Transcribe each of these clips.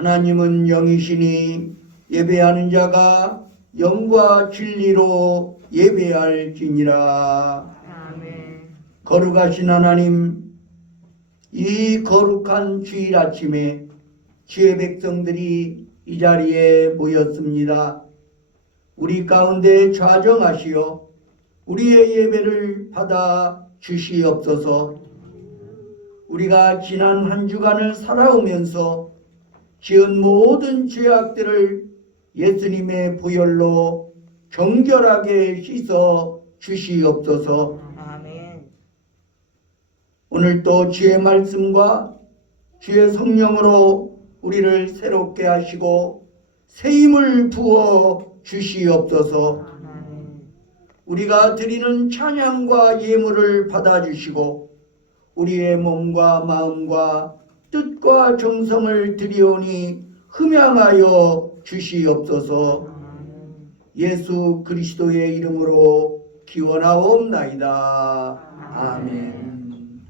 하나님은 영이시니 예배하는 자가 영과 진리로 예배할지니라. 아멘. 거룩하신 하나님, 이 거룩한 주일 아침에 주의 백성들이 이 자리에 모였습니다. 우리 가운데 좌정하시어 우리의 예배를 받아 주시옵소서. 우리가 지난 한 주간을 살아오면서 지은 모든 죄악들을 예수님의 보혈로 정결하게 씻어 주시옵소서. 아멘. 오늘도 주의 말씀과 주의 성령으로 우리를 새롭게 하시고 새 힘을 부어 주시옵소서. 아멘. 우리가 드리는 찬양과 예물을 받아주시고 우리의 몸과 마음과 뜻과 정성을 드리오니 흠양하여 주시옵소서. 예수 그리스도의 이름으로 기원하옵나이다. 아멘.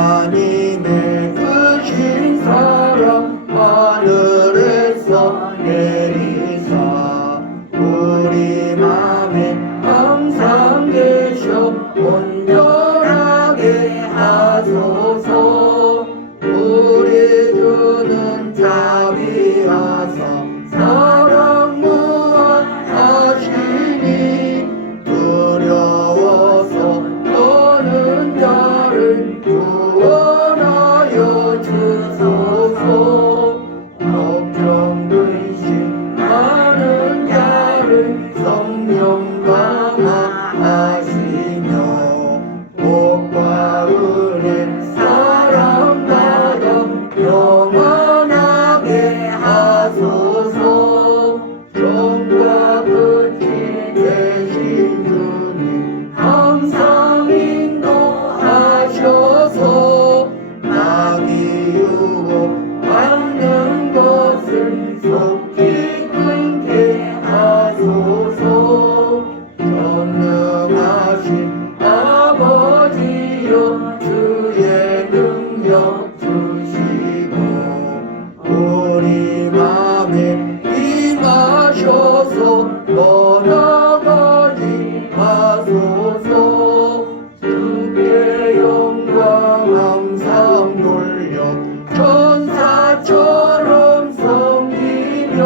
하나님의 크신 사랑 하늘에서 내리사 우리 맘에 항상 계셔 온전하게 하소서. 우리 주는 자비하사 사랑 무한하시니 두려워서 떠는 자를 구원하여 주소서. 걱정 근심하는 자를 성령 강화하시며 복과 은혜 사랑받아 영원하게 하소서. 정과 끝이 되신 주님 항상 인도하셔서 마귀 유혹 받는 것을 속히 끊게 하소서. 전능하신 아버지여 주의 능력 주시고 우리 맘에 임하셔서 떠나가지 마소서. 주께 영광 항상 돌려 천사처럼 섬기며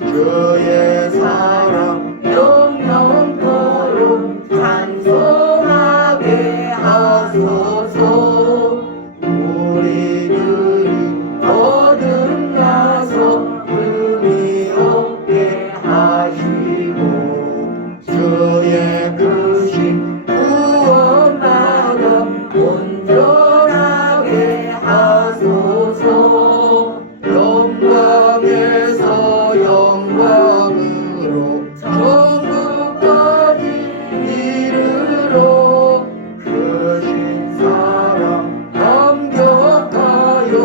주의 사랑 영영토록 찬송하게 하소서. 우리들이 거듭나서 의미 없게 하시고 주의 크신 구원받아 온전하게 하소서. 영광에서 영광으로 천국까지 이르러 크신 사랑 감격하여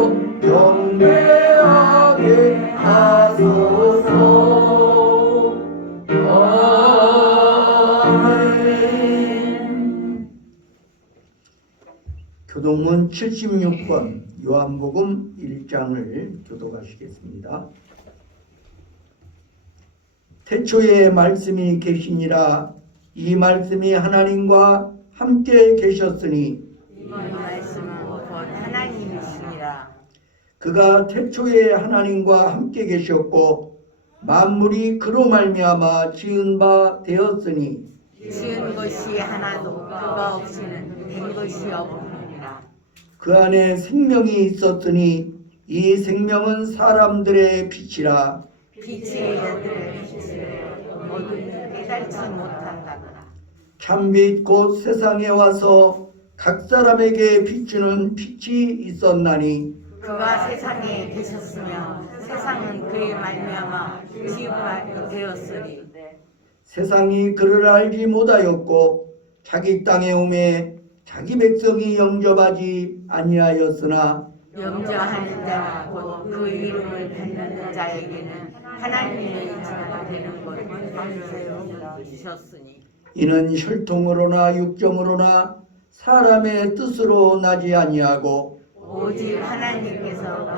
경배하게 하소서. 아멘. 교동문 76권 요한복음 1장을 교독하시겠습니다. 태초에 말씀이 계시니라. 이 말씀이 하나님과 함께 계셨으니 이 말씀은 곧 하나님이시니라. 그가 태초에 하나님과 함께 계셨고 만물이 그로 말미암아 지은 바 되었으니 지은 것이 하나도 그가 없이는 된 것이 없느니라. 그 안에 생명이 있었으니 이 생명은 사람들의 빛이라. 빛의 여들의 빛을 어둠이 깨닫지 못한다더라. 참빛 곧 세상에 와서 각 사람에게 비추는 빛이 있었나니 그가 세상에 계셨으며 세상은 그의 말미암아 지음되었으니 세상이 그를 알지 못하였고 자기 땅에 오매 자기 백성이 영접하지 아니하였으나 영접하는 자나 곧 그 이름을 받는 자에게는 하나님의 자가 되는 것을 주셨으니 이는 혈통으로나 육정으로나 사람의 뜻으로 나지 아니하고 오직 하나님께서부터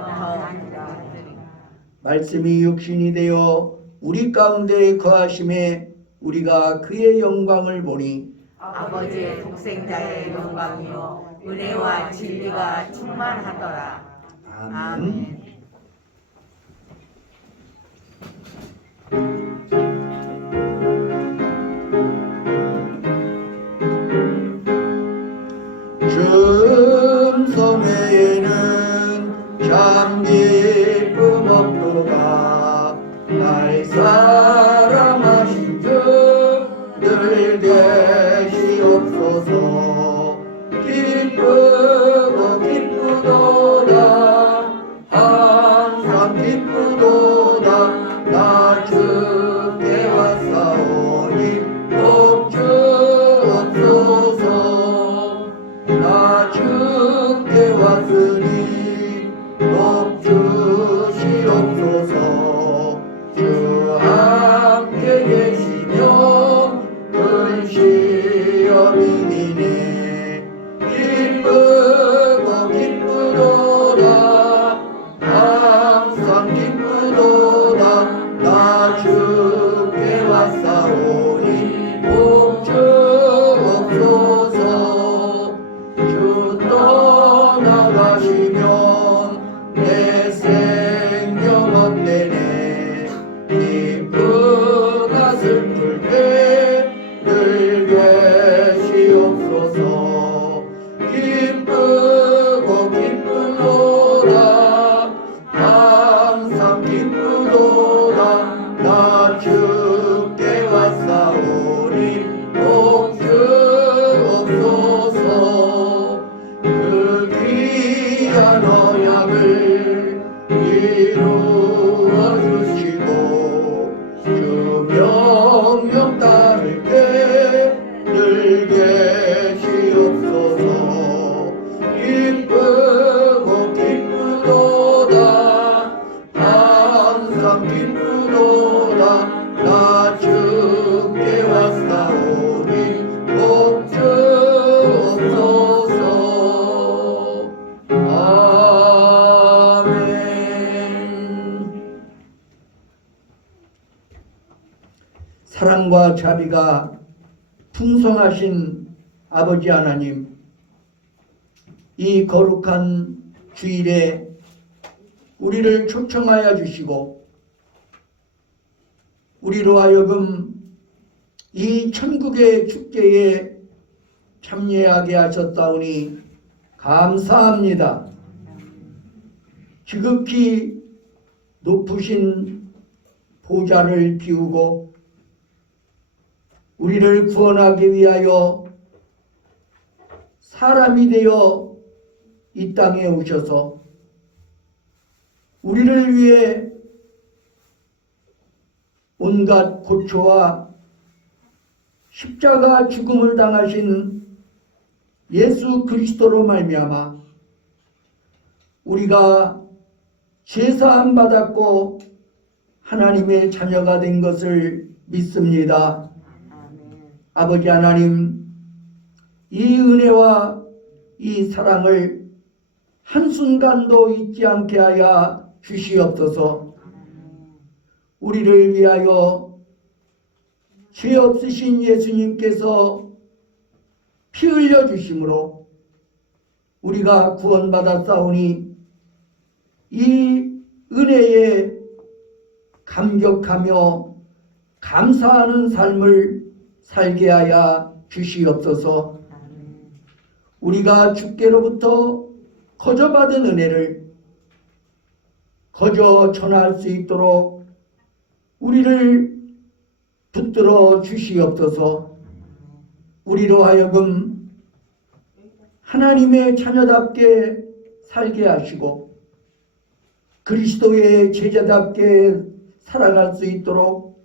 말씀이 육신이 되어 우리 가운데 거하심에 우리가 그의 영광을 보니 아버지의 독생자의 영광이요 은혜와 진리가 충만하더라. 아멘. 줌성회에는 참 기쁨 없도다. 날 사랑하신 주 늘 계시옵소서. 기쁘고 기쁘도다. 항상 기쁘도다. 나 주께 왔사오니 복 주옵소서. 나 주께 왔으니 복 주시옵소서. 주 함께 계시며 근시여민이네. 기쁘고 기쁘도다. 항상 기쁘도다. 나 주께 왔사오니 복 주옵소서. 주 떠나가시면 내 생명 없대네. 기쁘나 슬플 때 늘 계시옵소서. 기쁘고 기쁘도다. 항상 기쁘도다. 나 주께 왔사오니 복 주옵소서. 그 귀한 언약을 이루어 주시고 주 명령 따를 때 늘 계시옵소서. 기쁘고 기쁘도다. 항상 기쁘도다. 나 주께 왔사오니 복 주옵소서. 아멘. 사랑과 자비가 풍성하신 아버지 하나님, 이 거룩한 주일에 우리를 초청하여 주시고 우리로 하여금 이 천국의 축제에 참여하게 하셨다오니 감사합니다. 지극히 높으신 보좌를 비우고 우리를 구원하기 위하여 사람이 되어 이 땅에 오셔서 우리를 위해 온갖 고초와 십자가 죽음을 당하신 예수 그리스도로 말미암아 우리가 제사함 받았고 하나님의 자녀가 된 것을 믿습니다. 아버지 하나님, 이 은혜와 이 사랑을 한순간도 잊지 않게 하여 주시옵소서. 우리를 위하여 죄 없으신 예수님께서 피 흘려 주심으로 우리가 구원받았사오니 이 은혜에 감격하며 감사하는 삶을 살게 하여 주시옵소서. 우리가 주께로부터 거저 받은 은혜를 거저 전할 수 있도록 우리를 붙들어 주시옵소서. 우리로 하여금 하나님의 자녀답게 살게 하시고 그리스도의 제자답게 살아갈 수 있도록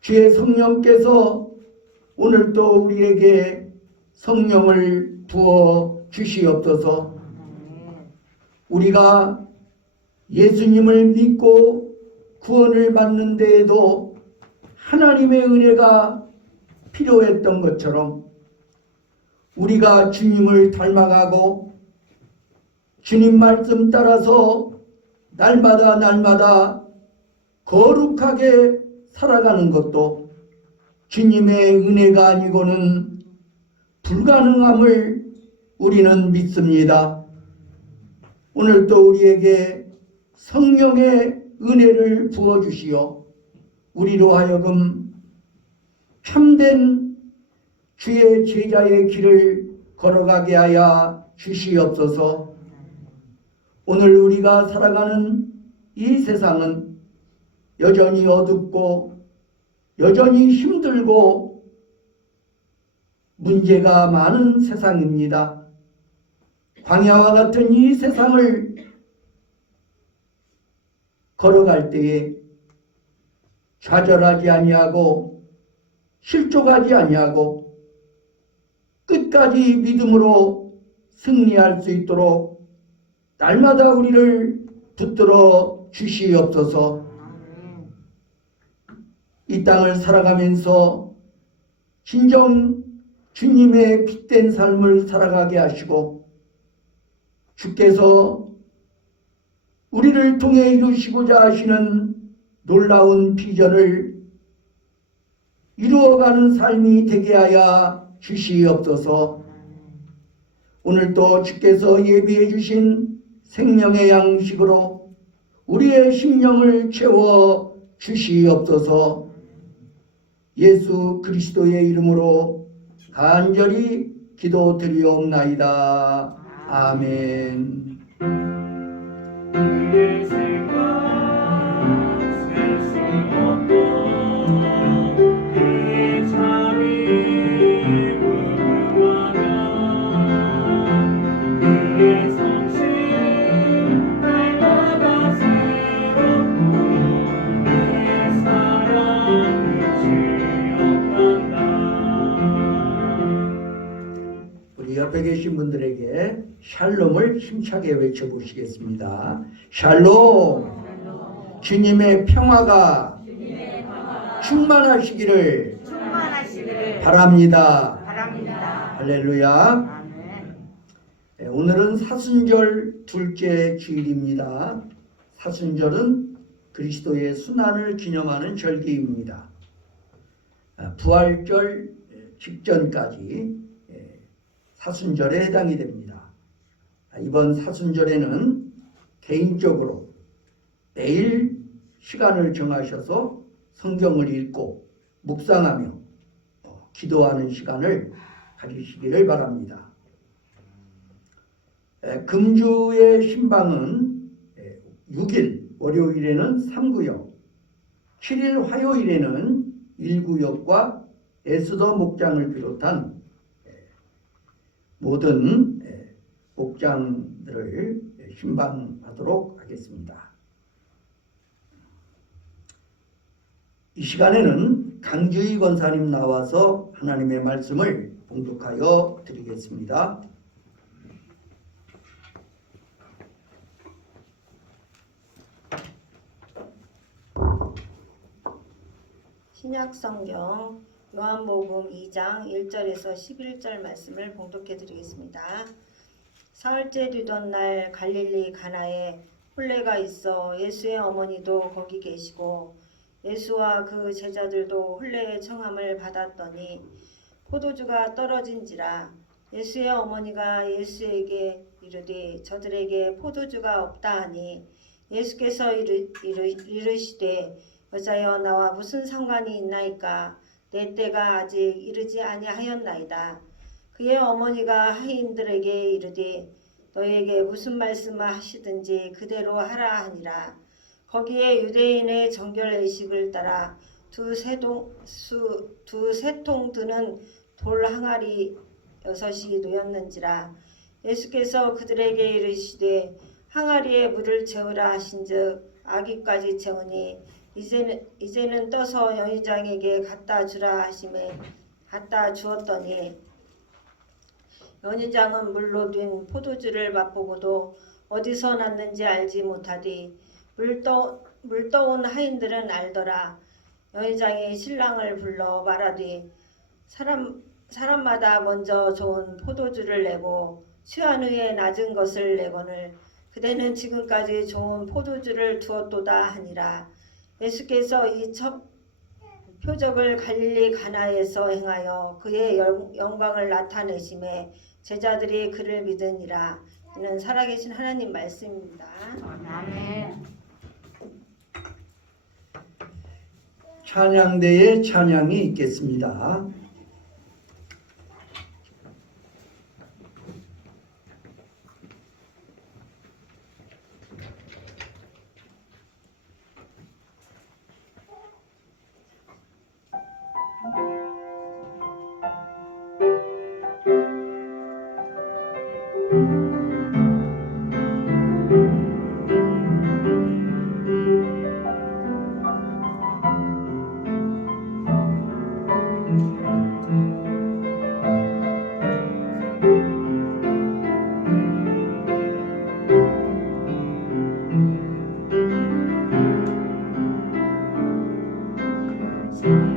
주의 성령께서 오늘도 우리에게 성령을 부어 주시옵소서. 우리가 예수님을 믿고 구원을 받는 데에도 하나님의 은혜가 필요했던 것처럼 우리가 주님을 닮아가고 주님 말씀 따라서 날마다 거룩하게 살아가는 것도 주님의 은혜가 아니고는 불가능함을 우리는 믿습니다. 오늘도 우리에게 성령의 은혜를 부어주시어 우리로 하여금 참된 주의 제자의 길을 걸어가게 하여 주시옵소서. 오늘 우리가 살아가는 이 세상은 여전히 어둡고 여전히 힘들고 문제가 많은 세상입니다. 광야와 같은 이 세상을 걸어갈 때에 좌절하지 아니하고 실족하지 아니하고 끝까지 믿음으로 승리할 수 있도록 날마다 우리를 붙들어 주시옵소서. 이 땅을 살아가면서 진정 주님의 빛된 삶을 살아가게 하시고 주께서 우리를 통해 이루시고자 하시는 놀라운 비전을 이루어가는 삶이 되게 하여 주시옵소서. 오늘도 주께서 예비해 주신 생명의 양식으로 우리의 심령을 채워 주시옵소서. 예수 그리스도의 이름으로 간절히 기도드리옵나이다. 아멘. 그의 생각 셀 수 없고 그의 잠이 무궁하며 그의 성실 날마다 새롭고 그의 사랑 끝이 없단다. 우리 옆에 계신 분들에게 샬롬을 힘차게 외쳐보시겠습니다. 샬롬. 주님의 평화가 충만하시기를 바랍니다. 할렐루야. 아멘. 오늘은 사순절 둘째 주일입니다. 사순절은 그리스도의 순환을 기념하는 절기입니다. 부활절 직전까지 사순절에 해당이 됩니다. 이번 사순절에는 개인적으로 매일 시간을 정하셔서 성경을 읽고 묵상하며 기도하는 시간을 가지시기를 바랍니다. 금주의 신방은 6일 월요일에는 3구역, 7일 화요일에는 1구역과 에스더 목장을 비롯한 모든 목장들을 신방하도록 하겠습니다. 이 시간에는 강주희 권사님 나와서 하나님의 말씀을 봉독하여 드리겠습니다. 신약성경 요한복음 2장 1절에서 11절 말씀을 봉독해 드리겠습니다. 사흘째 되던 날 갈릴리 가나에 혼례가 있어 예수의 어머니도 거기 계시고 예수와 그 제자들도 혼례의 청함을 받았더니 포도주가 떨어진지라. 예수의 어머니가 예수에게 이르되 저들에게 포도주가 없다 하니 예수께서 이르시되 여자여 나와 무슨 상관이 있나이까. 내 때가 아직 이르지 아니하였나이다. 그의 어머니가 하인들에게 이르되 너에게 무슨 말씀을 하시든지 그대로 하라 하니라. 거기에 유대인의 정결 예식을 따라 두 세통 드는 돌 항아리 6이 놓였는지라. 예수께서 그들에게 이르시되 항아리에 물을 채우라 하신즉 아기까지 채우니 이제는 떠서 연희장에게 갖다 주라 하심에 갖다 주었더니 연희장은 물로 된 포도주를 맛보고도 어디서 났는지 알지 못하되 물 떠온 하인들은 알더라. 연희장이 신랑을 불러 말하되 사람마다 먼저 좋은 포도주를 내고 취한 후에 낮은 것을 내거늘 그대는 지금까지 좋은 포도주를 두었도다 하니라. 예수께서 이 첫 표적을 갈릴리 가나에서 행하여 그의 영광을 나타내심에 제자들이 그를 믿으니라. 이는 살아계신 하나님 말씀입니다. 아멘. 찬양대에 찬양이 있겠습니다.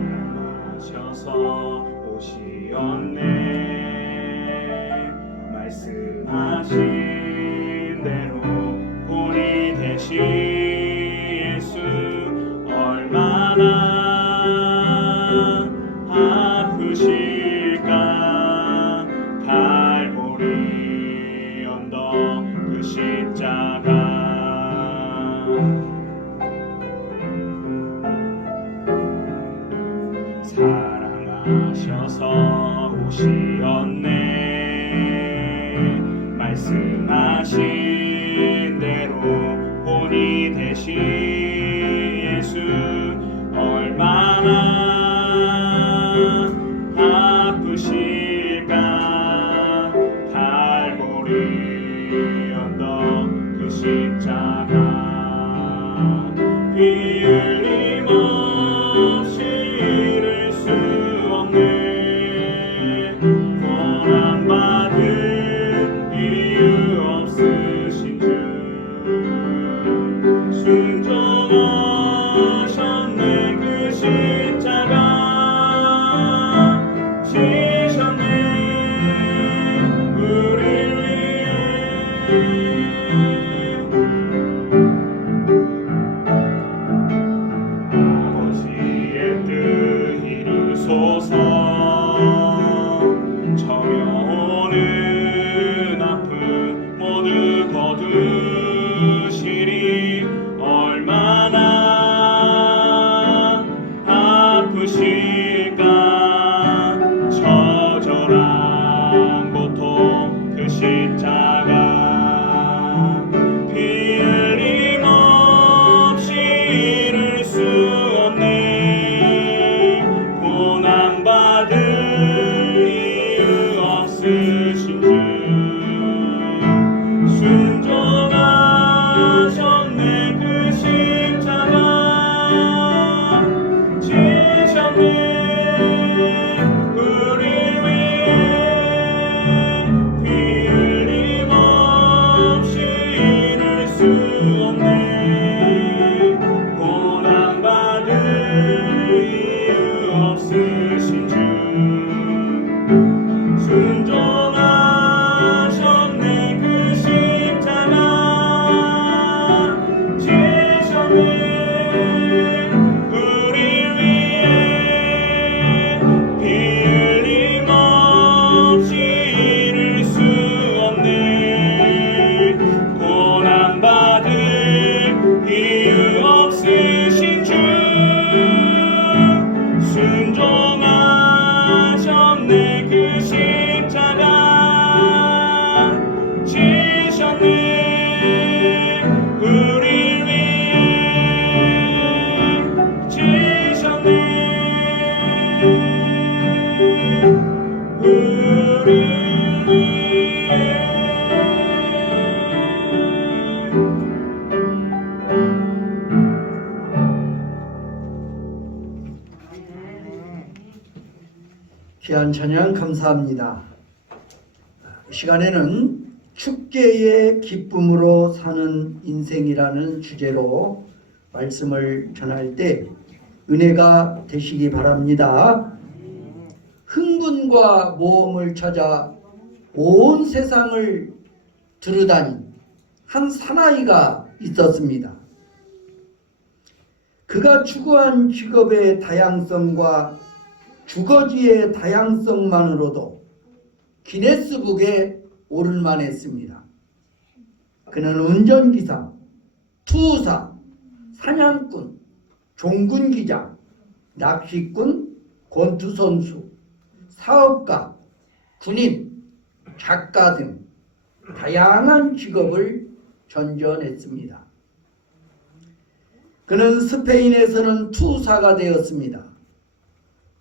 사랑하셔서 오시었네 말씀하신 대로 본이 되신 예수 얼마나 아프실까 갈보리 언덕 그 십자가 사랑하셔서 오시었네 말씀하신 대로 본이 되신 예수 얼마나 아프실까 갈보리 언덕 그 십자가 피 흘림 없이 이룰 수 없네 고난받을 이유 없으신 주 순종하셨네 그 십자가 지셨네 우릴 위해 아버지의 뜻 이루소서 청여오는 아픔 모두 거두시리 얼마나 아프실까 처절한 고통 그 십자가 피 흘림 없이 이룰 수 없네 고난받을 이유 없으신 주 순종하셨네 그 십자가 지셨네 우릴 위해 피 흘림 없이 이룰 수 없네 고난받을 이유 없으신 주 순종하셨네 그 십자가 지셨네 우릴 위해 피 흘림 없이 이룰 수 없네 고난받을 이유 없으신 주 순종하셨네 그 십자가 지셨네 우릴 위해 지셨네 우릴 위해 귀한 찬양 감사합니다. 이 시간에는 축제의 기쁨으로 사는 인생이라는 주제로 말씀을 전할 때 은혜가 되시기 바랍니다. 탐과 모험을 찾아 온 세상을 두루다닌 한 사나이가 있었습니다. 그가 추구한 직업의 다양성과 주거지의 다양성만으로도 기네스북에 오를 만했습니다. 그는 운전기사, 투우사, 사냥꾼, 종군기장, 낚시꾼, 권투선수, 사업가, 군인, 작가 등 다양한 직업을 전전했습니다. 그는 스페인에서는 투사가 되었습니다.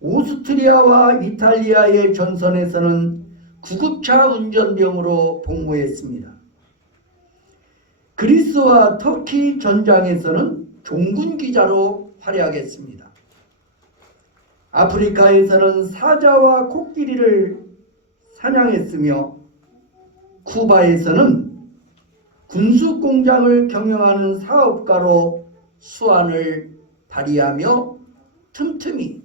오스트리아와 이탈리아의 전선에서는 구급차 운전병으로 복무했습니다. 그리스와 터키 전장에서는 종군기자로 활약했습니다. 아프리카에서는 사자와 코끼리를 사냥했으며 쿠바에서는 군수공장을 경영하는 사업가로 수완을 발휘하며 틈틈이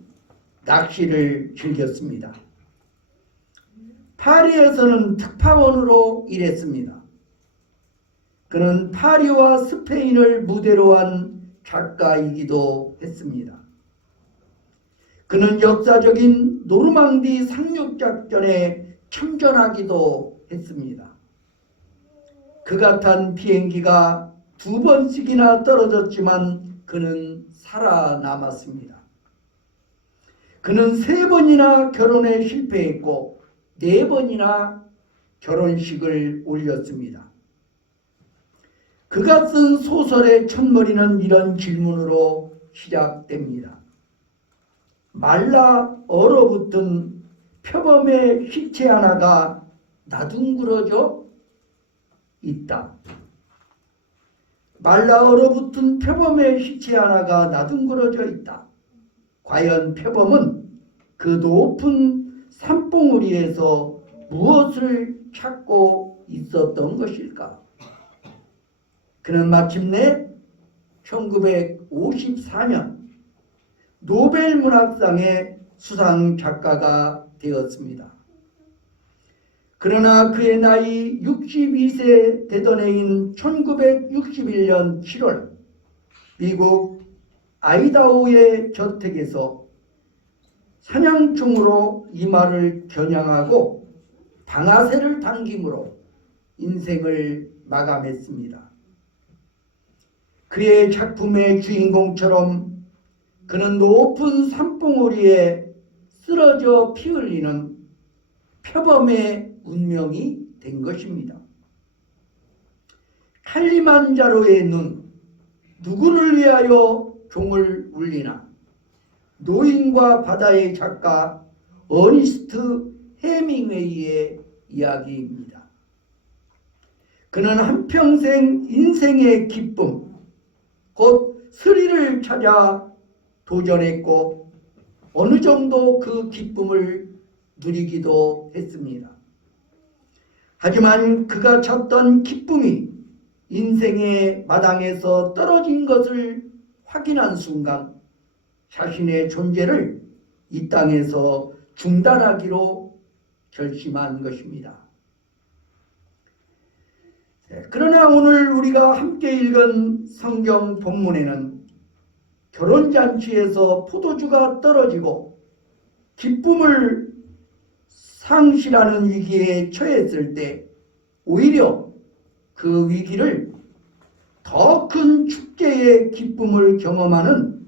낚시를 즐겼습니다. 파리에서는 특파원으로 일했습니다. 그는 파리와 스페인을 무대로 한 작가이기도 했습니다. 그는 역사적인 노르망디 상륙작전에 참전하기도 했습니다. 그가 탄 비행기가 2번씩이나 떨어졌지만 그는 살아남았습니다. 그는 3번이나 결혼에 실패했고 4번이나 결혼식을 올렸습니다. 그가 쓴 소설의 첫머리는 이런 질문으로 시작됩니다. 말라 얼어붙은 표범의 시체 하나가 나둥그러져 있다. 말라 얼어붙은 표범의 시체 하나가 나둥그러져 있다. 과연 표범은 그 높은 산봉우리에서 무엇을 찾고 있었던 것일까? 그는 마침내 1954년 노벨 문학상의 수상 작가가 되었습니다. 그러나 그의 나이 62세 되던 해인 1961년 7월 미국 아이다호의 저택에서 사냥충으로 이마를 겨냥하고 방아쇠를 당김으로 인생을 마감했습니다. 그의 작품의 주인공처럼 그는 높은 산봉우리에 쓰러져 피 흘리는 표범의 운명이 된 것입니다. 칼리만자로의 눈, 누구를 위하여 종을 울리나, 노인과 바다의 작가 어니스트 헤밍웨이의 이야기입니다. 그는 한평생 인생의 기쁨, 곧 스릴을 찾아 도전했고 어느 정도 그 기쁨을 누리기도 했습니다. 하지만 그가 찾던 기쁨이 인생의 마당에서 떨어진 것을 확인한 순간 자신의 존재를 이 땅에서 중단하기로 결심한 것입니다. 그러나 오늘 우리가 함께 읽은 성경 본문에는 결혼잔치에서 포도주가 떨어지고 기쁨을 상실하는 위기에 처했을 때 오히려 그 위기를 더 큰 축제의 기쁨을 경험하는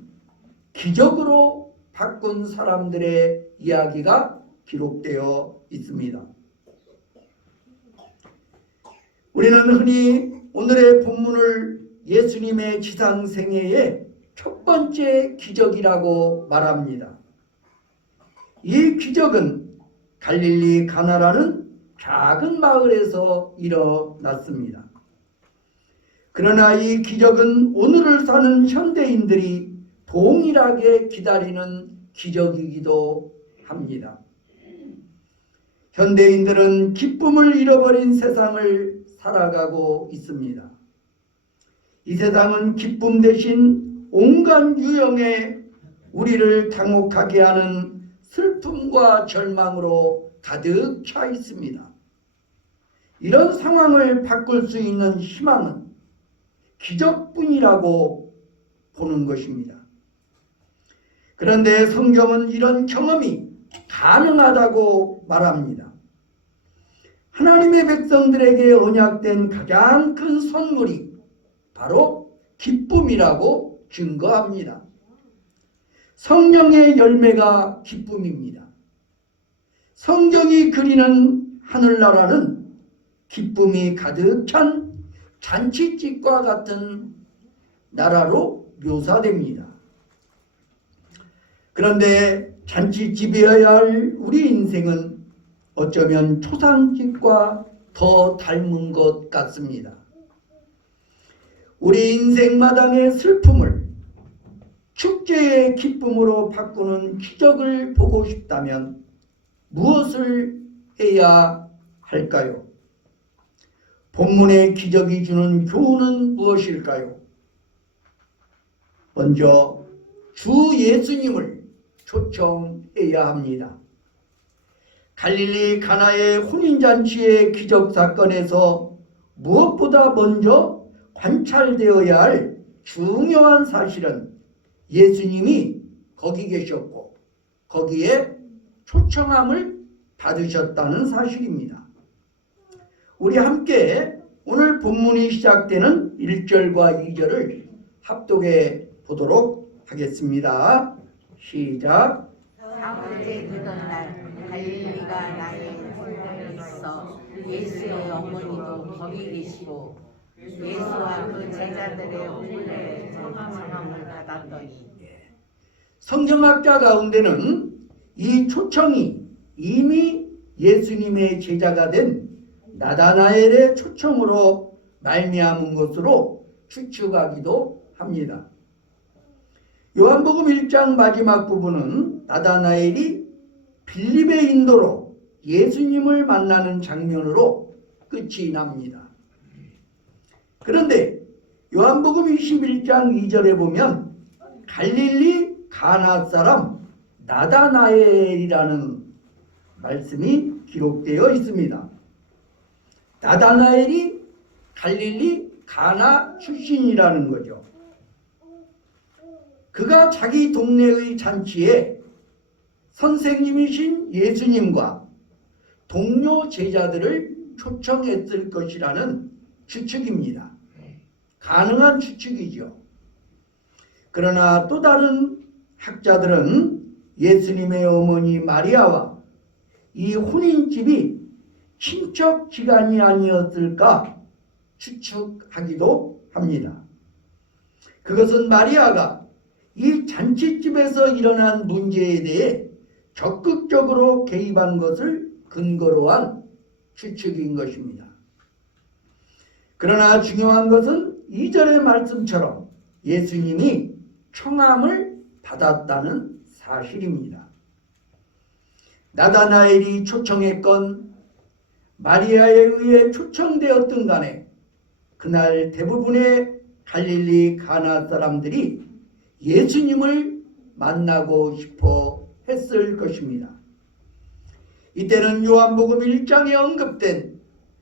기적으로 바꾼 사람들의 이야기가 기록되어 있습니다. 우리는 흔히 오늘의 본문을 예수님의 지상생애의 첫 번째 기적이라고 말합니다. 이 기적은 갈릴리 가나라는 작은 마을에서 일어났습니다. 그러나 이 기적은 오늘을 사는 현대인들이 동일하게 기다리는 기적이기도 합니다. 현대인들은 기쁨을 잃어버린 세상을 살아가고 있습니다. 이 세상은 기쁨 대신 온갖 유형의 우리를 당혹하게 하는 슬픔과 절망으로 가득 차 있습니다. 이런 상황을 바꿀 수 있는 희망은 기적뿐이라고 보는 것입니다. 그런데 성경은 이런 경험이 가능하다고 말합니다. 하나님의 백성들에게 언약된 가장 큰 선물이 바로 기쁨이라고 증거합니다. 성령의 열매가 기쁨입니다. 성경이 그리는 하늘나라는 기쁨이 가득 찬 잔치집과 같은 나라로 묘사됩니다. 그런데 잔치집이어야 할 우리 인생은 어쩌면 초상집과 더 닮은 것 같습니다. 우리 인생마당의 슬픔을 축제의 기쁨으로 바꾸는 기적을 보고 싶다면 무엇을 해야 할까요? 본문의 기적이 주는 교훈은 무엇일까요? 먼저 주 예수님을 초청해야 합니다. 갈릴리 가나의 혼인잔치의 기적사건에서 무엇보다 먼저 관찰되어야 할 중요한 사실은 예수님이 거기 계셨고 거기에 초청함을 받으셨다는 사실입니다. 우리 함께 오늘 본문이 시작되는 1절과 2절을 합독해 보도록 하겠습니다. 시작. 사흘째 되던 날 갈릴리가 나에 있어 예수의 어머니도 거기 계시고 예수와 그 제자들의 오래 초청함을 받았더니 성경학자 가운데는 이 초청이 이미 예수님의 제자가 된 나다나엘의 초청으로 말미암은 것으로 추측하기도 합니다. 요한복음 1장 마지막 부분은 나다나엘이 빌립의 인도로 예수님을 만나는 장면으로 끝이 납니다. 그런데 요한복음 21장 2절에 보면 갈릴리 가나 사람 나다나엘이라는 말씀이 기록되어 있습니다. 나다나엘이 갈릴리 가나 출신이라는 거죠. 그가 자기 동네의 잔치에 선생님이신 예수님과 동료 제자들을 초청했을 것이라는 추측입니다. 가능한 추측이죠. 그러나 또 다른 학자들은 예수님의 어머니 마리아와 이 혼인집이 친척지간이 아니었을까 추측하기도 합니다. 그것은 마리아가 이 잔치집에서 일어난 문제에 대해 적극적으로 개입한 것을 근거로 한 추측인 것입니다. 그러나 중요한 것은 2절의 말씀처럼 예수님이 청함을 받았다는 사실입니다. 나다나엘이 초청했건 마리아에 의해 초청되었든 간에 그날 대부분의 갈릴리 가나 사람들이 예수님을 만나고 싶어 했을 것입니다. 이때는 요한복음 1장에 언급된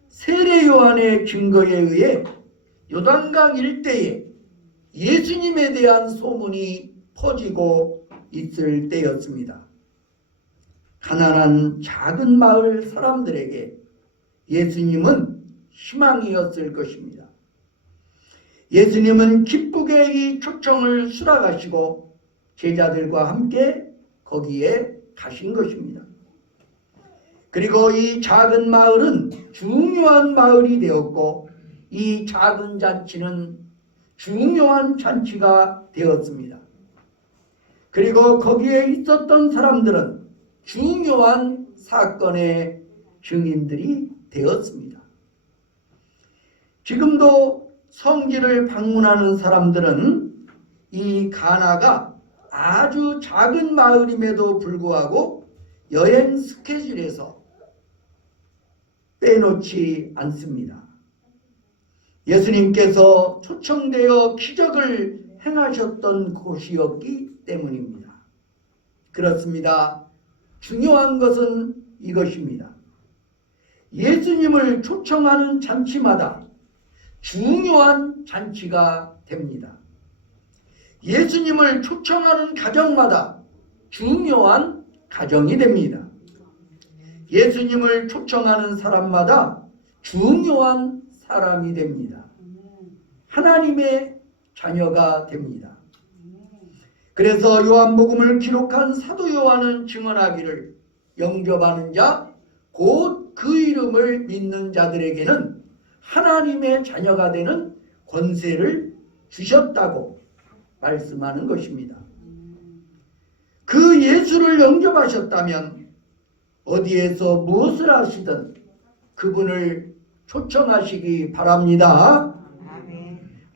세례 요한의 증거에 의해 요단강 일대에 예수님에 대한 소문이 퍼지고 있을 때였습니다. 가난한 작은 마을 사람들에게 예수님은 희망이었을 것입니다. 예수님은 기쁘게 이 초청을 수락하시고 제자들과 함께 거기에 가신 것입니다. 그리고 이 작은 마을은 중요한 마을이 되었고 이 작은 잔치는 중요한 잔치가 되었습니다. 그리고 거기에 있었던 사람들은 중요한 사건의 증인들이 되었습니다. 지금도 성지를 방문하는 사람들은 이 가나가 아주 작은 마을임에도 불구하고 여행 스케줄에서 빼놓지 않습니다. 예수님께서 초청되어 기적을 행하셨던 곳이었기 때문입니다. 그렇습니다. 중요한 것은 이것입니다. 예수님을 초청하는 잔치마다 중요한 잔치가 됩니다. 예수님을 초청하는 가정마다 중요한 가정이 됩니다. 예수님을 초청하는 사람마다 중요한 사람이 됩니다. 하나님의 자녀가 됩니다. 그래서 요한복음을 기록한 사도 요한은 증언하기를 영접하는 자, 곧 그 이름을 믿는 자들에게는 하나님의 자녀가 되는 권세를 주셨다고 말씀하는 것입니다. 그 예수를 영접하셨다면 어디에서 무엇을 하시든 그분을 초청하시기 바랍니다.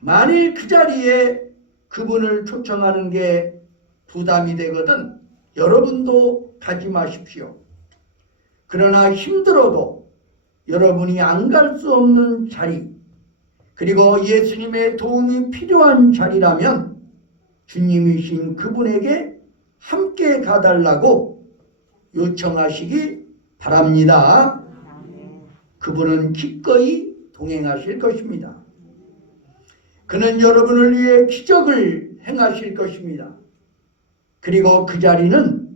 만일 그 자리에 그분을 초청하는 게 부담이 되거든 여러분도 가지 마십시오. 그러나 힘들어도 여러분이 안 갈 수 없는 자리, 그리고 예수님의 도움이 필요한 자리라면 주님이신 그분에게 함께 가달라고 요청하시기 바랍니다. 그분은 기꺼이 동행하실 것입니다. 그는 여러분을 위해 기적을 행하실 것입니다. 그리고 그 자리는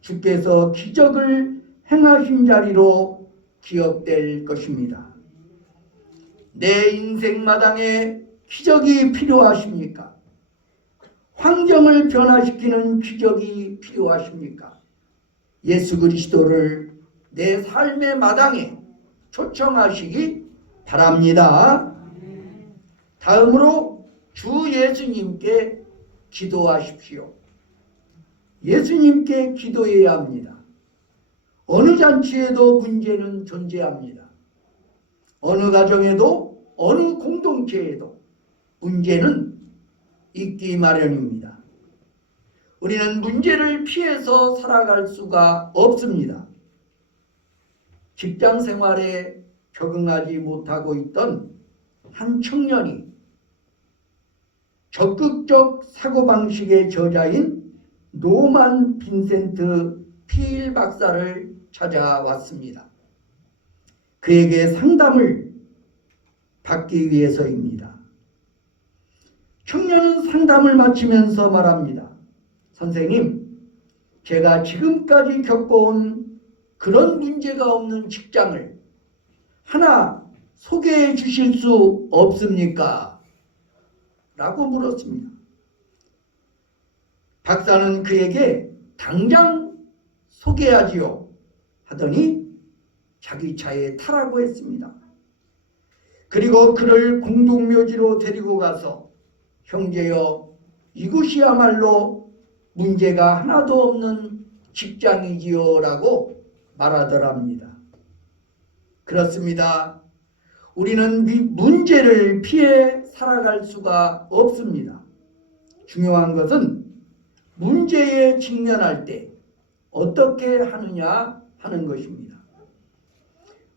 주께서 기적을 행하신 자리로 기억될 것입니다. 내 인생 마당에 기적이 필요하십니까? 환경을 변화시키는 기적이 필요하십니까? 예수 그리스도를 내 삶의 마당에 초청하시기 바랍니다. 다음으로 주 예수님께 기도하십시오. 예수님께 기도해야 합니다. 어느 잔치에도 문제는 존재합니다. 어느 가정에도 어느 공동체에도 문제는 있기 마련입니다. 우리는 문제를 피해서 살아갈 수가 없습니다. 직장 생활에 적응하지 못하고 있던 한 청년이 적극적 사고방식의 저자인 노만 빈센트 피일 박사를 찾아왔습니다. 그에게 상담을 받기 위해서입니다. 청년은 상담을 마치면서 말합니다. 선생님, 제가 지금까지 겪어온 그런 문제가 없는 직장을 하나 소개해 주실 수 없습니까? 라고 물었습니다. 박사는 그에게 당장 소개하지요 하더니 자기 차에 타라고 했습니다. 그리고 그를 공동묘지로 데리고 가서 형제여, 이곳이야말로 문제가 하나도 없는 직장이지요 라고 말하더랍니다. 그렇습니다. 우리는 문제를 피해 살아갈 수가 없습니다. 중요한 것은 문제에 직면할 때 어떻게 하느냐 하는 것입니다.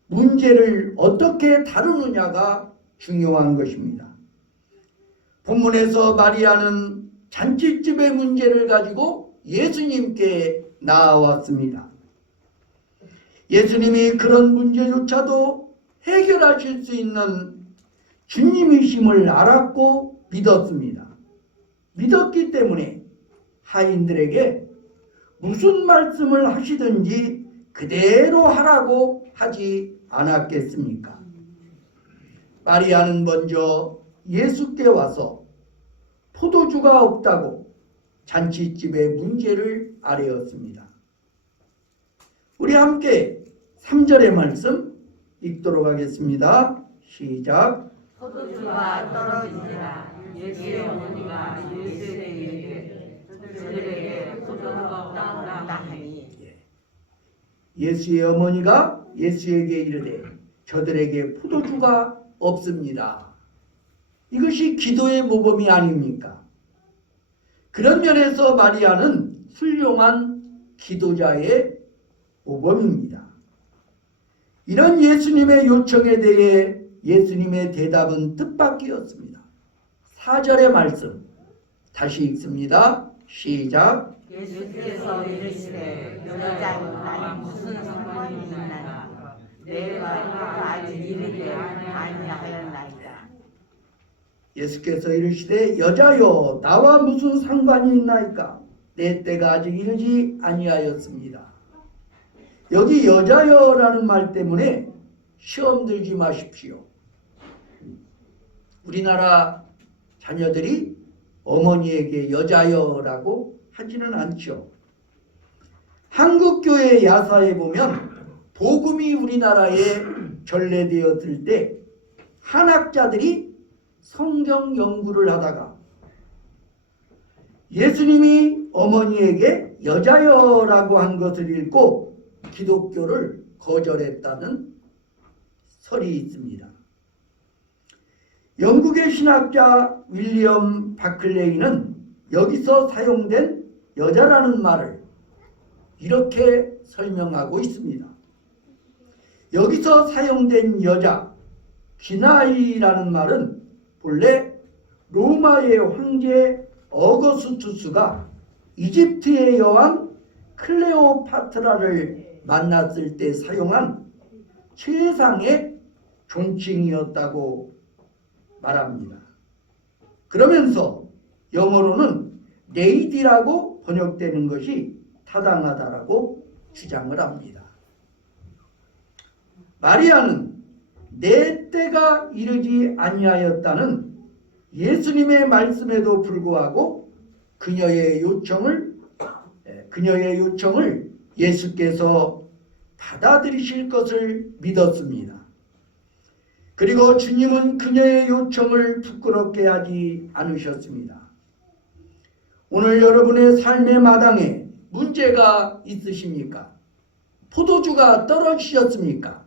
문제를 어떻게 다루느냐가 중요한 것입니다. 본문에서 마리아는 잔치집의 문제를 가지고 예수님께 나아왔습니다. 예수님이 그런 문제조차도 해결하실 수 있는 주님이심을 알았고 믿었습니다. 믿었기 때문에 하인들에게 무슨 말씀을 하시든지 그대로 하라고 하지 않았겠습니까? 마리아는 먼저 예수께 와서 포도주가 없다고 잔치집의 문제를 아뢰었습니다. 우리 함께 3절의 말씀 읽도록 하겠습니다. 시작. 포도주가 떨어지니라. 예수의 어머니가 예수에게 저들에게 포도주가 없다 하니. 예수의 어머니가 예수에게 이르되 저들에게 포도주가 없습니다. 이것이 기도의 모범이 아닙니까? 그런 면에서 마리아는 훌륭한 기도자의 모범입니다. 이런 예수님의 요청에 대해 예수님의 대답은 뜻밖이었습니다. 4절의 말씀 다시 읽습니다. 시작. 예수께서 이르시되 여자여 무슨 상관이 있나니 내가 아직 이르되 아니하였나이다. 예수께서 이르시되 여자여 나와 무슨 상관이 있나이까? 내 때가 아직 이르지 아니하였습니다. 여기 여자여라는 말 때문에 시험 들지 마십시오. 우리나라 자녀들이 어머니에게 여자여라고 하지는 않죠. 한국교회 야사에 보면 복음이 우리나라에 전래되었을 때 한학자들이 성경 연구를 하다가 예수님이 어머니에게 여자여라고 한 것을 읽고 기독교를 거절했다는 설이 있습니다. 영국의 신학자 윌리엄 바클레이는 여기서 사용된 여자라는 말을 이렇게 설명하고 있습니다. 여기서 사용된 여자, 기나이라는 말은 본래 로마의 황제 어거스투스가 이집트의 여왕 클레오파트라를 만났을 때 사용한 최상의 존칭이었다고 말합니다. 그러면서 영어로는 레이디라고 번역되는 것이 타당하다라고 주장을 합니다. 마리아는 내 때가 이르지 아니하였다는 예수님의 말씀에도 불구하고 그녀의 요청을 예수께서 받아들이실 것을 믿었습니다. 그리고 주님은 그녀의 요청을 부끄럽게 하지 않으셨습니다. 오늘 여러분의 삶의 마당에 문제가 있으십니까? 포도주가 떨어지셨습니까?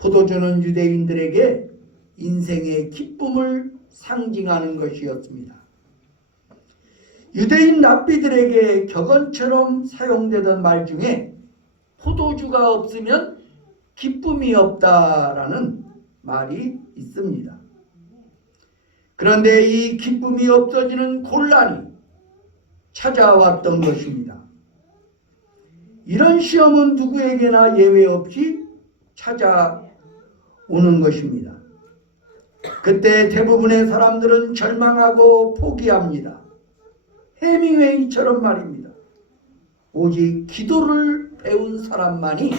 포도주는 유대인들에게 인생의 기쁨을 상징하는 것이었습니다. 유대인 랍비들에게 격언처럼 사용되던 말 중에 포도주가 없으면 기쁨이 없다라는 말이 있습니다. 그런데 이 기쁨이 없어지는 곤란이 찾아왔던 것입니다. 이런 시험은 누구에게나 예외 없이 찾아오는 것입니다. 그때 대부분의 사람들은 절망하고 포기합니다. 해밍웨이처럼 말입니다. 오직 기도를 배운 사람만이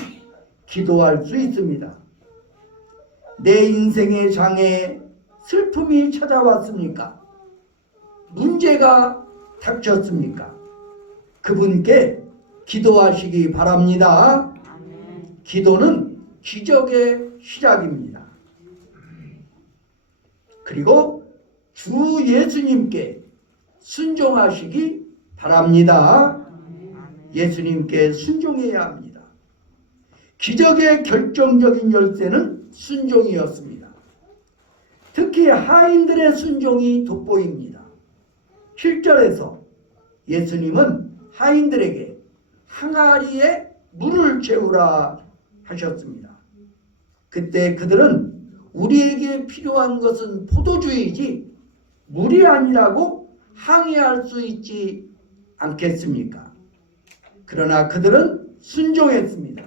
기도할 수 있습니다. 내 인생의 장애에 슬픔이 찾아왔습니까? 문제가 닥쳤습니까? 그분께 기도하시기 바랍니다. 기도는 기적의 시작입니다. 그리고 주 예수님께 순종하시기 바랍니다. 예수님께 순종해야 합니다. 기적의 결정적인 열쇠는 순종이었습니다. 특히 하인들의 순종이 돋보입니다. 7절에서 예수님은 하인들에게 항아리에 물을 채우라 하셨습니다. 그때 그들은 우리에게 필요한 것은 포도주이지 물이 아니라고 항의할 수 있지 않겠습니까? 그러나 그들은 순종했습니다.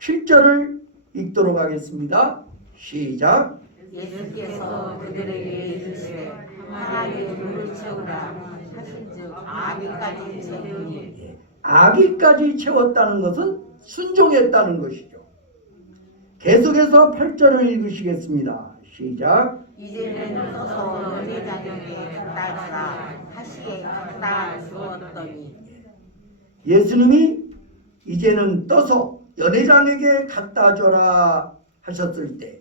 7절을 읽도록 하겠습니다. 시작. 예수께서 그들에게 이르시되 항아리에 물을 채우라 하신즉 아기까지 채우니. 아기까지 채웠다는 것은 순종했다는 것이죠. 계속해서 8절을 읽으시겠습니다. 시작. 이제는 서서 연회장에게 갖다주라 하시에 갖다 주었더니. 예수님이 이제는 떠서 연회장에게 갖다 줘라 하셨을 때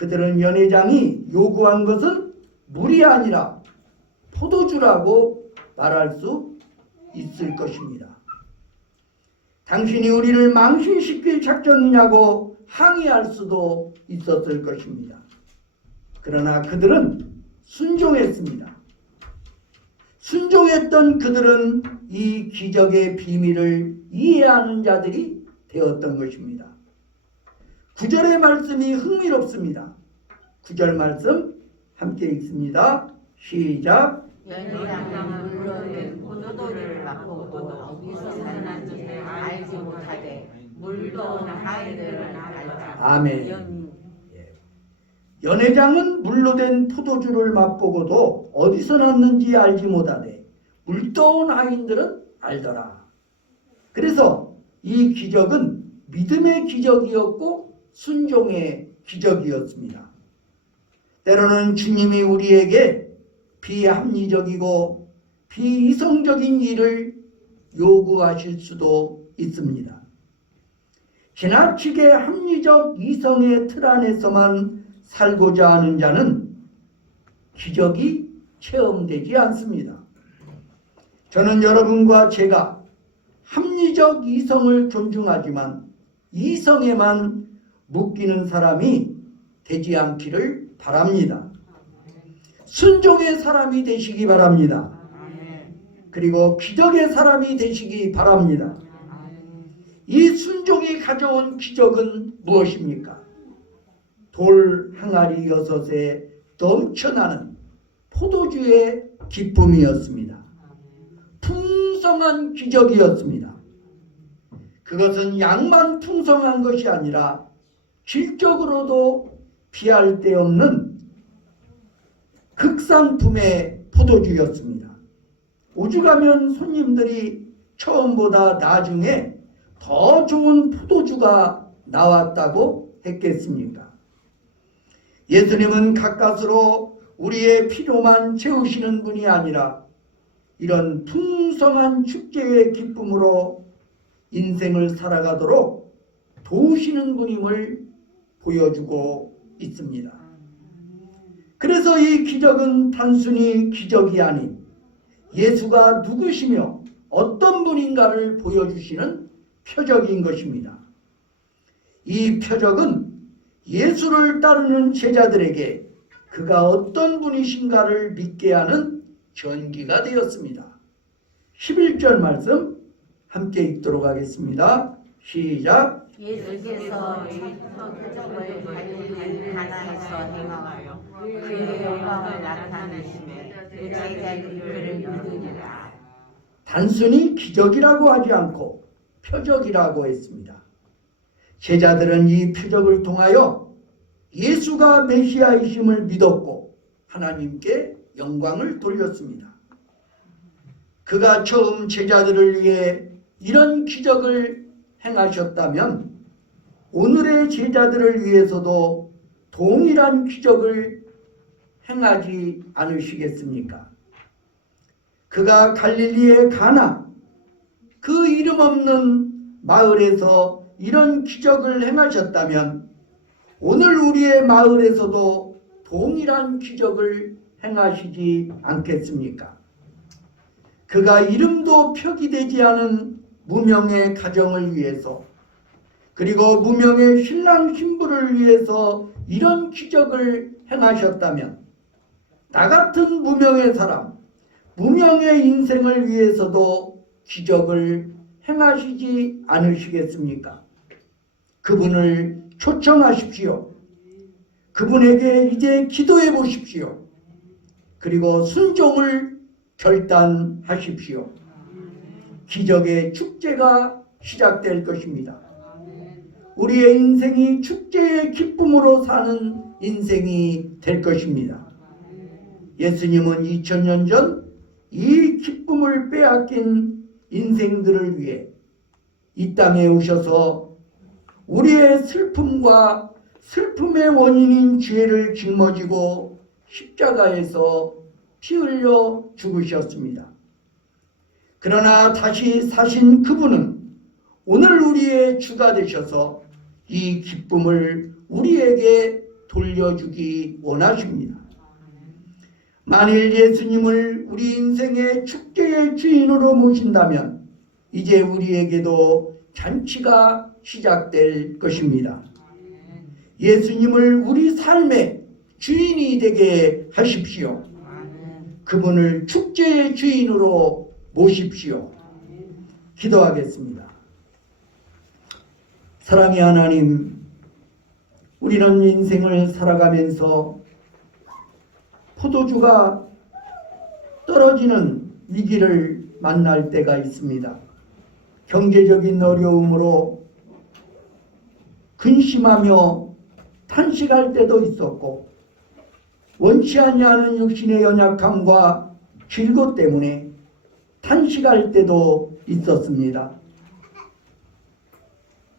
그들은 연회장이 요구한 것은 물이 아니라 포도주라고 말할 수 있을 것입니다. 당신이 우리를 망신시킬 작정이냐고 항의할 수도 있었을 것입니다. 그러나 그들은 순종했습니다. 순종했던 그들은 이 기적의 비밀을 이해하는 자들이 되었던 것입니다. 9절의 말씀이 흥미롭습니다. 9절 말씀 함께 읽습니다. 시작. 연희장은 물론 포도주를 맛보고도 어디서 살았는지 알지 못하되 물도 하인들은 알다. 아멘. 연회장은 물로 된 포도주를 맛보고도 어디서 났는지 알지 못하되 물떠온 하인들은 알더라. 그래서 이 기적은 믿음의 기적이었고 순종의 기적이었습니다. 때로는 주님이 우리에게 비합리적이고 비이성적인 일을 요구하실 수도 있습니다. 지나치게 합리적 이성의 틀 안에서만 살고자 하는 자는 기적이 체험되지 않습니다. 저는 여러분과 제가 합리적 이성을 존중하지만 이성에만 묶이는 사람이 되지 않기를 바랍니다. 순종의 사람이 되시기 바랍니다. 그리고 기적의 사람이 되시기 바랍니다. 이 순종이 가져온 기적은 무엇입니까? 돌 항아리 6에 넘쳐나는 포도주의 기쁨이었습니다. 풍성한 기적이었습니다. 그것은 양만 풍성한 것이 아니라 질적으로도 피할 데 없는 극상품의 포도주였습니다. 오죽하면 손님들이 처음보다 나중에 더 좋은 포도주가 나왔다고 했겠습니까? 예수님은 가까스로 우리의 필요만 채우시는 분이 아니라 이런 풍성한 축제의 기쁨으로 인생을 살아가도록 도우시는 분임을 보여주고 있습니다. 그래서 이 기적은 단순히 기적이 아닌 예수가 누구시며 어떤 분인가를 보여주시는 표적인 것입니다. 이 표적은 예수를 따르는 제자들에게 그가 어떤 분이신가를 믿게 하는 전기가 되었습니다. 11절 말씀 함께 읽도록 하겠습니다. 시작. 예수께서 표적을 갈릴리 가나에서 행하여 그의 영광을 나타내시매 제자들이 그를 믿으니라. 단순히 기적이라고 하지 않고 표적이라고 했습니다. 제자들은 이 표적을 통하여 예수가 메시아이심을 믿었고 하나님께 영광을 돌렸습니다. 그가 처음 제자들을 위해 이런 기적을 행하셨다면 오늘의 제자들을 위해서도 동일한 기적을 행하지 않으시겠습니까? 그가 갈릴리의 가나, 그 이름 없는 마을에서 이런 기적을 행하셨다면 오늘 우리의 마을에서도 동일한 기적을 행하시지 않겠습니까? 그가 이름도 표기되지 않은 무명의 가정을 위해서 그리고 무명의 신랑 신부를 위해서 이런 기적을 행하셨다면 나 같은 무명의 사람, 무명의 인생을 위해서도 기적을 행하시지 않으시겠습니까? 그분을 초청하십시오. 그분에게 이제 기도해 보십시오. 그리고 순종을 결단하십시오. 기적의 축제가 시작될 것입니다. 우리의 인생이 축제의 기쁨으로 사는 인생이 될 것입니다. 예수님은 2000년 전 이 기쁨을 빼앗긴 인생들을 위해 이 땅에 오셔서 우리의 슬픔과 슬픔의 원인인 죄를 짊어지고 십자가에서 피 흘려 죽으셨습니다. 그러나 다시 사신 그분은 오늘 우리의 주가 되셔서 이 기쁨을 우리에게 돌려주기 원하십니다. 만일 예수님을 우리 인생의 축제의 주인으로 모신다면 이제 우리에게도 잔치가 시작될 것입니다. 예수님을 우리 삶의 주인이 되게 하십시오. 그분을 축제의 주인으로 모십시오. 기도하겠습니다. 사랑의 하나님, 우리는 인생을 살아가면서 포도주가 떨어지는 위기를 만날 때가 있습니다. 경제적인 어려움으로 근심하며 탄식할 때도 있었고, 원치 아니하는 육신의 연약함과 질고 때문에 탄식할 때도 있었습니다.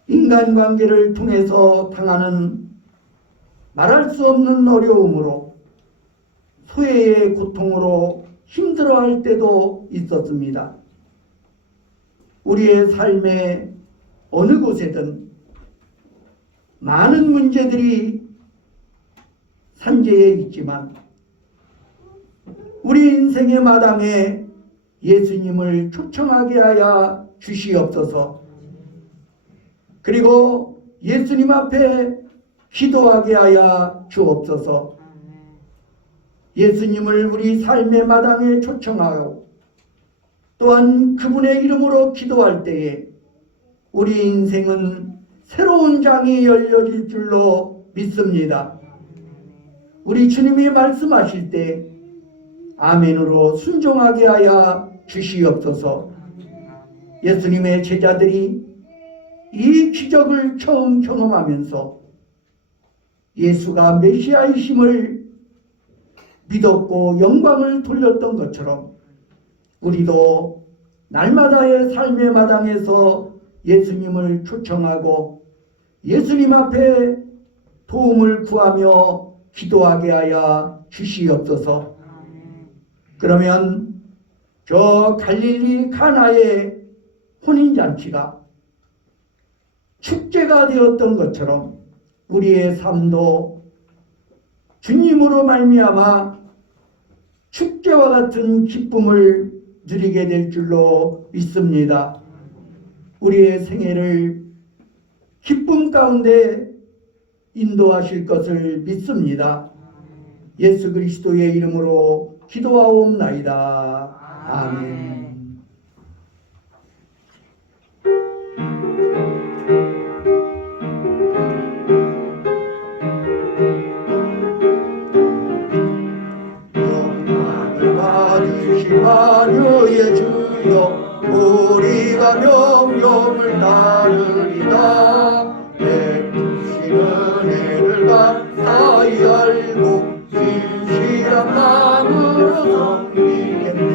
인간관계를 통해서 당하는 말할 수 없는 어려움으로, 소외의 고통으로 힘들어할 때도 있었습니다. 우리의 삶의 어느 곳에든 많은 문제들이 산재해 있지만, 우리 인생의 마당에 예수님을 초청하게 하여 주시옵소서. 그리고 예수님 앞에 기도하게 하여 주옵소서. 예수님을 우리 삶의 마당에 초청하고 또한 그분의 이름으로 기도할 때에 우리 인생은 새로운 장이 열려질 줄로 믿습니다. 우리 주님이 말씀하실 때 아멘으로 순종하게 하여 주시옵소서. 예수님의 제자들이 이 기적을 처음 경험하면서 예수가 메시아이심을 믿었고 영광을 돌렸던 것처럼, 우리도 날마다의 삶의 마당에서 예수님을 초청하고 예수님 앞에 도움을 구하며 기도하게 하여 주시옵소서. 그러면 저 갈릴리 가나의 혼인잔치가 축제가 되었던 것처럼 우리의 삶도 주님으로 말미암아 축제와 같은 기쁨을 누리게 될 줄로 믿습니다. 우리의 생애를 기쁨 가운데 인도하실 것을 믿습니다. 예수 그리스도의 이름으로 기도하옵나이다. 아멘. 영광을 받으신 만유의 주여, 우리가 명령을 따르리다. 베푸신 은혜를 감사히 알고 진실한 마음으로 섬기겠네.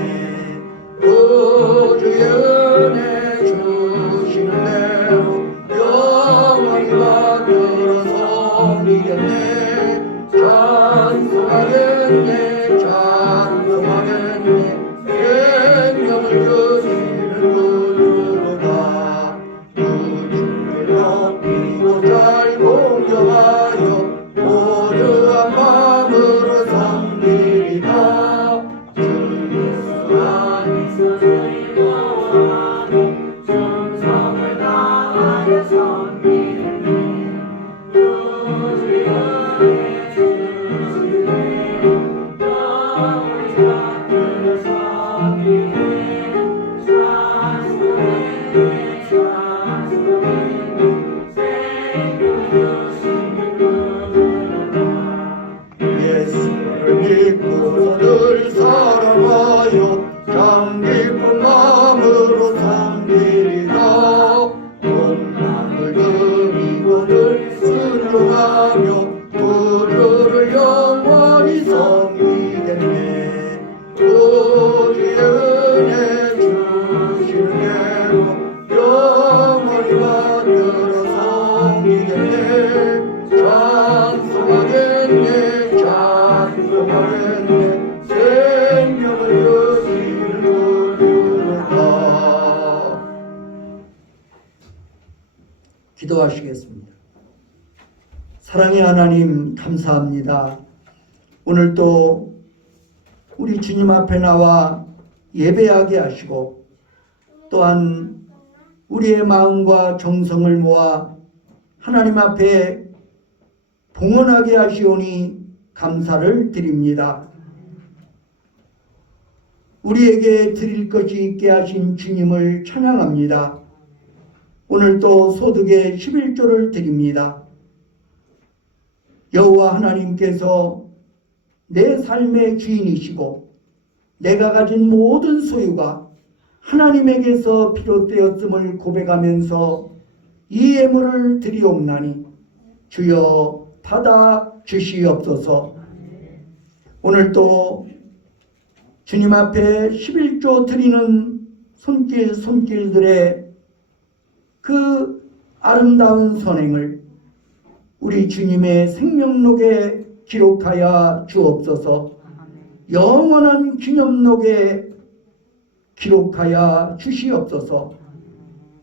구주의 은혜 주시는 대로 영원히 받들어 섬기겠네. 찬송하겠네, 찬송하겠네. 생명을 주시는 구주로다. 구주를 높이고 잘 공경하여 오류한 마음으로 섬기리다. 주 예수 안에서 즐거워하며 충성을 다하여 섬기리니. 구주의 은혜 주시네. 영원히 받들어 섬기네. 찬송하네, 찬송하네. 생명을 주시는 구주로다. 예수를 믿고 늘 사랑하여 참 기쁜 마음으로 섬기리다. 본망을 드리고 늘 순종하며 구주를 영원히 섬기겠네. 구주의 은혜 주시는 대로 영원히 받들어 섬기겠네. 찬송하겠네, 찬송하겠네. 생명을 주시는 구주로다. 기도하시겠습니다. 사랑의 하나님, 감사합니다. 오늘 또 우리 주님 앞에 나와 예배하게 하시고 또한 우리의 마음과 정성을 모아 하나님 앞에 봉헌하게 하시오니 감사를 드립니다. 우리에게 드릴 것이 있게 하신 주님을 찬양합니다. 오늘 또 소득의 11조를 드립니다. 여호와 하나님께서 내 삶의 주인이시고 내가 가진 모든 소유가 하나님에게서 비롯되었음을 고백하면서 이 예물을 드리옵나니 주여 받아 주시옵소서. 오늘 또 주님 앞에 11조 드리는 손길들의 그 아름다운 선행을 우리 주님의 생명록에 기록하여 주옵소서. 영원한 기념록에 기록하여 주시옵소서.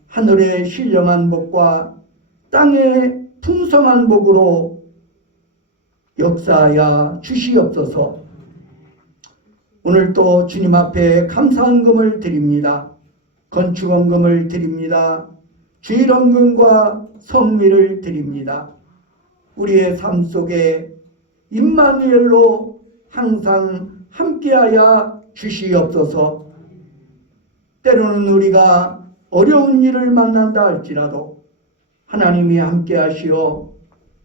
하늘의 신령한 복과 땅의 풍성한 복으로 역사하여 주시옵소서. 오늘 또 주님 앞에 감사헌금을 드립니다. 건축헌금을 드립니다. 주일헌금과 성미를 드립니다. 우리의 삶 속에 임마누엘로 항상 함께하여 주시옵소서. 때로는 우리가 어려운 일을 만난다 할지라도 하나님이 함께하시어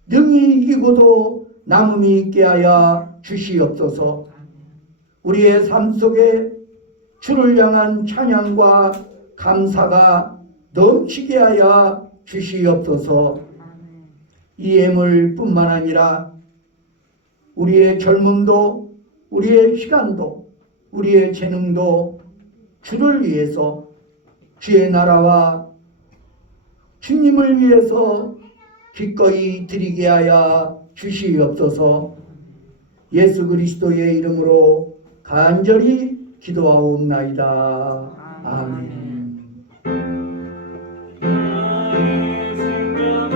능히 이기고도 남음이 있게 하여 주시옵소서. 우리의 삶 속에 주를 향한 찬양과 감사가 넘치게 하여 주시옵소서. 이 예물뿐만 아니라 우리의 젊음도, 우리의 시간도, 우리의 재능도 주를 위해서, 주의 나라와 주님을 위해서 기꺼이 드리게 하여 주시옵소서. 예수 그리스도의 이름으로 간절히 기도하옵나이다. 아멘. 나의 생명을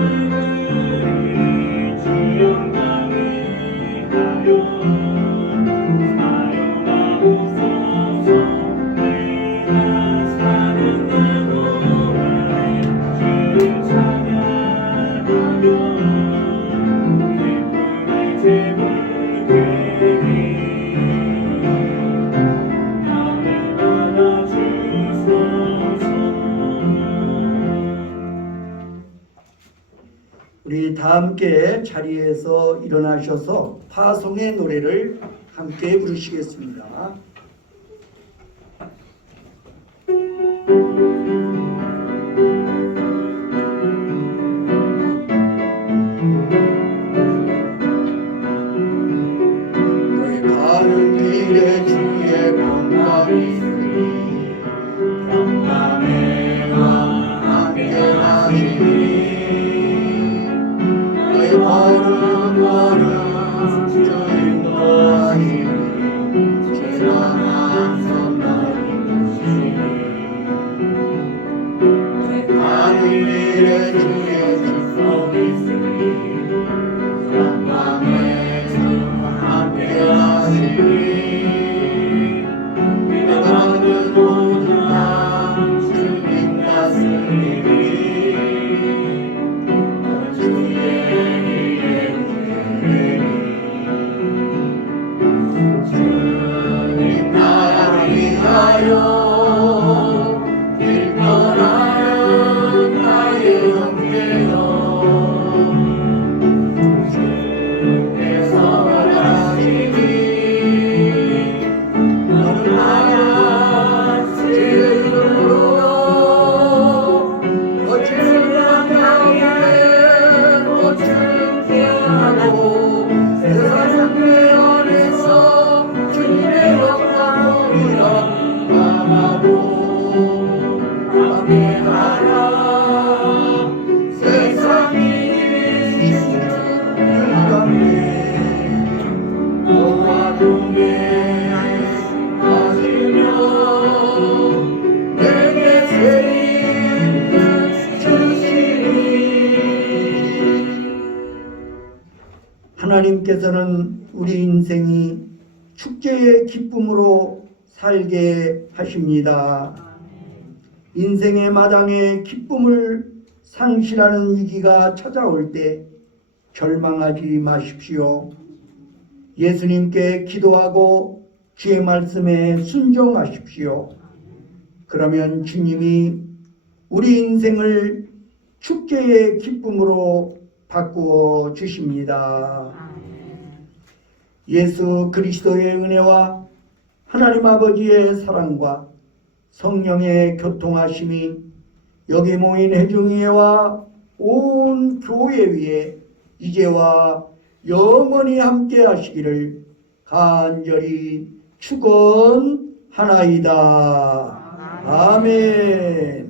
주 영광을 하여 사용하옵소서. 내가 사는 날 동안에 주를 찬양하며 기쁨의 제물 되리. 나를 받아주소서. 우리 다 함께 자리에서 일어나셔서 파송의 노래를 함께 부르시겠습니다. 너희 가는 길에 주의 평강이 있으니 평강의 왕 함께 하시니 너희 걸음 주 인도하시니 죄랑한 선발이시니 가는 길에 주의 축복이 있으니 평강에서 함께 하시니 믿어가는 모든 양 주님 다스리니 주의 위에 되리. 주님 나라를 위하여 길 떠나는 나의 형제여 주께서 원하시니 너는 나야 지금으로 꽃을 향해 꽃을 피어나고 세상의 안에서 주님의 영광을 영광하고 함께하라. 세상이 주를 감해 너와 동행하시며 내게 세임을 주시니. 하나님께서는 우리 인생이 축제의 기쁨으로 살게 하십니다. 인생의 마당에 기쁨을 상실하는 위기가 찾아올 때 절망하지 마십시오. 예수님께 기도하고 주의 말씀에 순종하십시오. 그러면 주님이 우리 인생을 축제의 기쁨으로 바꾸어 주십니다. 예수 그리스도의 은혜와 하나님 아버지의 사랑과 성령의 교통하심이 여기 모인 회중위와 온 교회 위에 이제와 영원히 함께 하시기를 간절히 축원하나이다. 아멘.